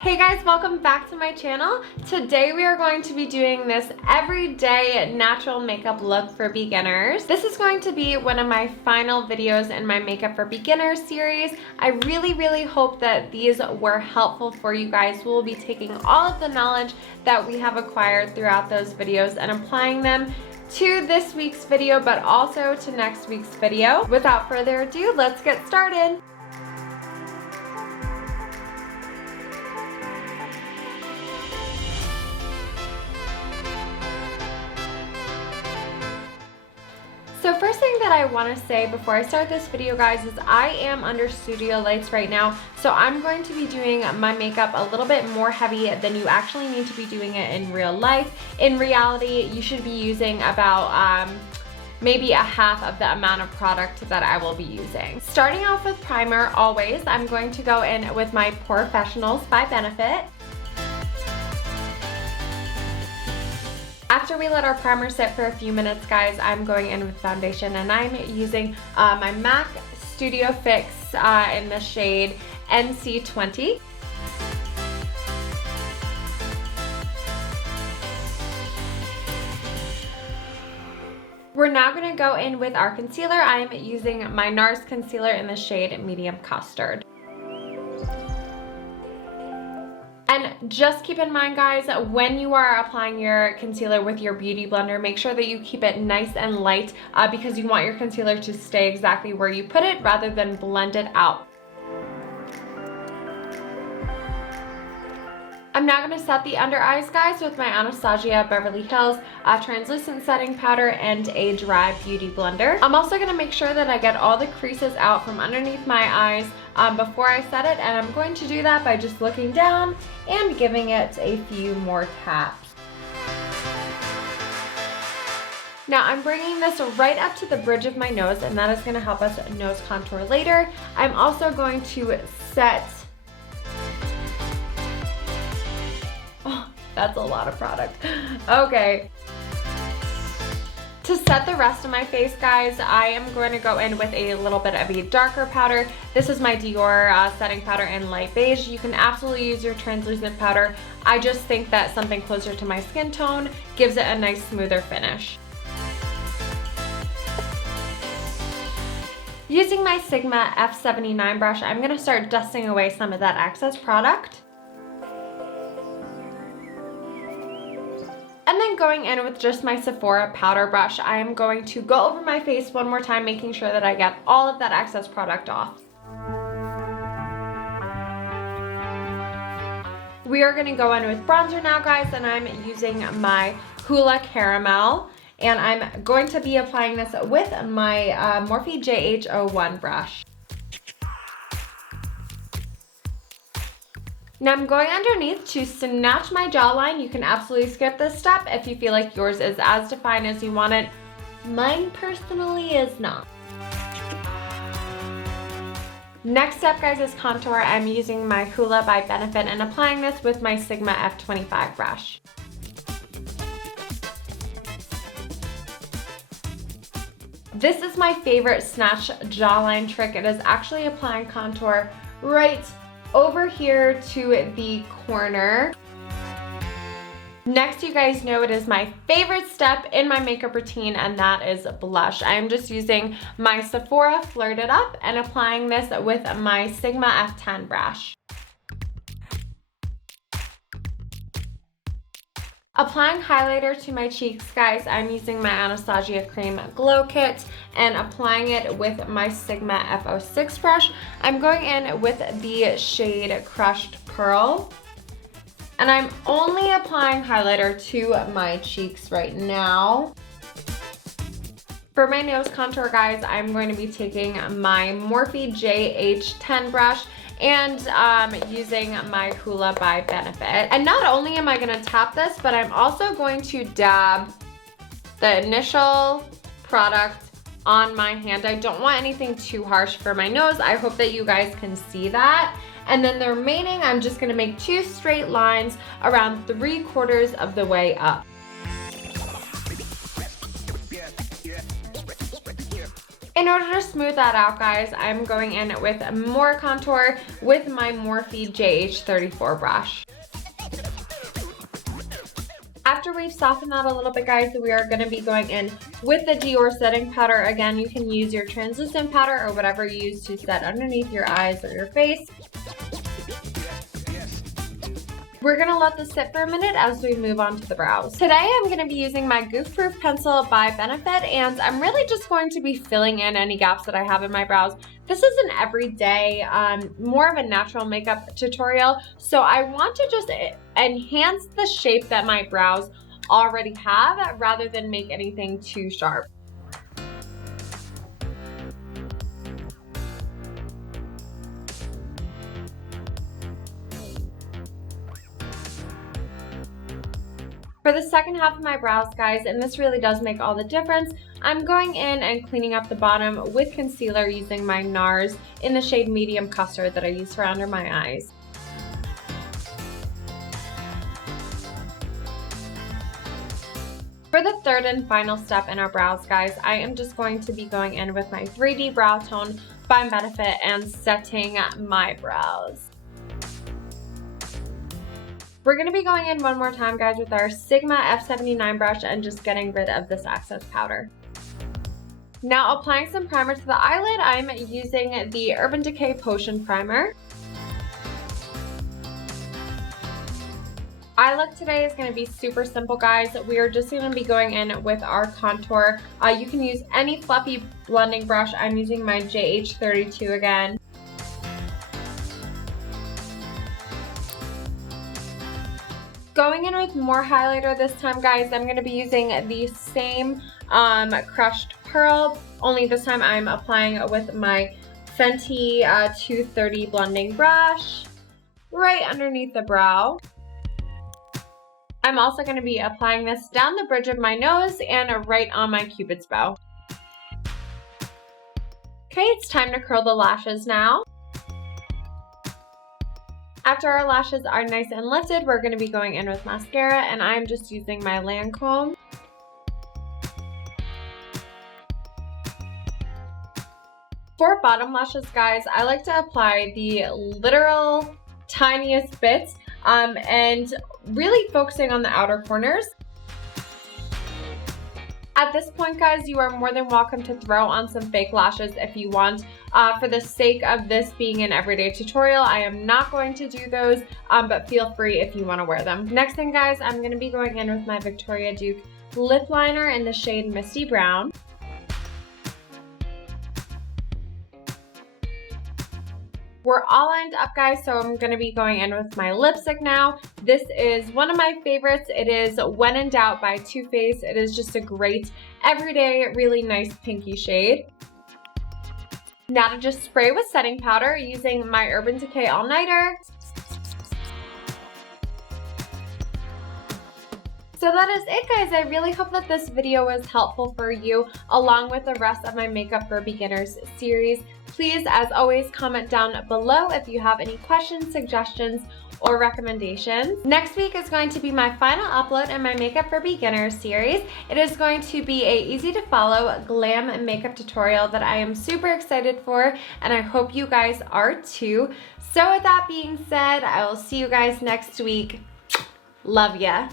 Hey guys, welcome back to my channel. Today we are going to be doing this everyday natural makeup look for beginners. This is going to be one of my final videos in my Makeup for Beginners series. I really hope that these were helpful for you guys. We'll be taking all of the knowledge that we have acquired throughout those videos and applying them to this week's video, but also to next week's video. Without further ado, let's get started. So first thing that I want to say before I start this video, guys, is I am under studio lights right now, so I'm going to be doing my makeup a little bit more heavy than you actually need to be doing it in real life. In reality, you should be using about maybe a half of the amount of product that I will be using. Starting off with primer, always, I'm going to go in with my POREfessional by Benefit. After we let our primer sit for a few minutes, guys, I'm going in with foundation, and I'm using my MAC Studio Fix in the shade NC20. We're now going to go in with our concealer. I'm using my NARS concealer in the shade Medium Custard. And just keep in mind, guys, when you are applying your concealer with your beauty blender, make sure that you keep it nice and light because you want your concealer to stay exactly where you put it rather than blend it out. I'm now going to set the under eyes, guys, with my Anastasia Beverly Hills translucent setting powder and a dry beauty blender. I'm also going to make sure that I get all the creases out from underneath my eyes before I set it, and I'm going to do that by just looking down and giving it a few more taps. Now I'm bringing this right up to the bridge of my nose, and that is going to help us nose contour later. I'm also going to set... Oh, that's a lot of product. Okay. To set the rest of my face, guys, I am going to go in with a little bit of a darker powder. This is my Dior setting powder in light beige. You can absolutely use your translucent powder. I just think that something closer to my skin tone gives it a nice smoother finish. Using my Sigma F79 brush, I'm going to start dusting away some of that excess product. And then going in with just my Sephora powder brush, I am going to go over my face one more time, making sure that I get all of that excess product off. We are going to go in with bronzer now, guys, and I'm using my Hoola Caramel. And I'm going to be applying this with my Morphe JH01 brush. Now I'm going underneath to snatch my jawline. You can absolutely skip this step if you feel like yours is as defined as you want it. Mine personally is not. Next step, guys, is contour. I'm using my Hoola by Benefit and applying this with my Sigma F25 brush. This is my favorite snatch jawline trick. It is actually applying contour right over here to the corner. Next, you guys know it is my favorite step in my makeup routine, and that is blush. I'm just using my Sephora Flirt It Up and applying this with my Sigma F10 brush. Applying highlighter to my cheeks, guys, I'm using my Anastasia Cream Glow Kit and applying it with my Sigma F06 brush. I'm going in with the shade Crushed Pearl. And I'm only applying highlighter to my cheeks right now. For my nose contour, guys, I'm going to be taking my Morphe JH10 brush and using my Hoola by Benefit. And not only am I going to tap this, but I'm also going to dab the initial product on my hand. I don't want anything too harsh for my nose. I hope that you guys can see that. And then the remaining, I'm just going to make 2 straight lines around 3/4 of the way up. In order to smooth that out, guys, I'm going in with more contour with my Morphe JH34 brush. After we've softened that a little bit, guys, we are going to be going in with the Dior setting powder. Again, you can use your translucent powder or whatever you use to set underneath your eyes or your face. We're going to let this sit for a minute as we move on to the brows. Today I'm going to be using my Goof Proof pencil by Benefit, and I'm really just going to be filling in any gaps that I have in my brows. This is an everyday, more of a natural makeup tutorial, so I want to just enhance the shape that my brows already have rather than make anything too sharp. For the second half of my brows, guys, and this really does make all the difference, I'm going in and cleaning up the bottom with concealer using my NARS in the shade Medium Custard that I use for under my eyes. For the third and final step in our brows, guys, I am just going to be going in with my 3D Brow Tone by Benefit and setting my brows. We're going to be going in one more time, guys, with our Sigma F79 brush and just getting rid of this excess powder. Now applying some primer to the eyelid, I'm using the Urban Decay Potion Primer. Eye look today is going to be super simple, guys. We are just going to be going in with our contour. You can use any fluffy blending brush. I'm using my JH32 again. Going in with more highlighter this time, guys, I'm going to be using the same crushed pearl, only this time I'm applying it with my Fenty 230 blending brush right underneath the brow. I'm also going to be applying this down the bridge of my nose and right on my cupid's bow. Okay, it's time to curl the lashes now. After our lashes are nice and lifted, we're going to be going in with mascara, and I'm just using my Lancome. For bottom lashes, guys, I like to apply the literal tiniest bits and really focusing on the outer corners. At this point, guys, you are more than welcome to throw on some fake lashes if you want. For the sake of this being an everyday tutorial, I am not going to do those, but feel free if you want to wear them. Next thing, guys, I'm going to be going in with my Victoria Duke lip liner in the shade Misty Brown. We're all lined up, guys, so I'm going to be going in with my lipstick now. This is one of my favorites. It is When in Doubt by Too Faced. It is just a great, everyday, really nice pinky shade. Now to just spray with setting powder using my Urban Decay All Nighter. So that is it, guys. I really hope that this video was helpful for you, along with the rest of my Makeup for Beginners series. Please, as always, comment down below if you have any questions, suggestions, or recommendations. Next week is going to be my final upload in my Makeup for Beginners series. It is going to be a easy to follow glam makeup tutorial that I am super excited for, and I hope you guys are too. So with that being said, I will see you guys next week. Love ya.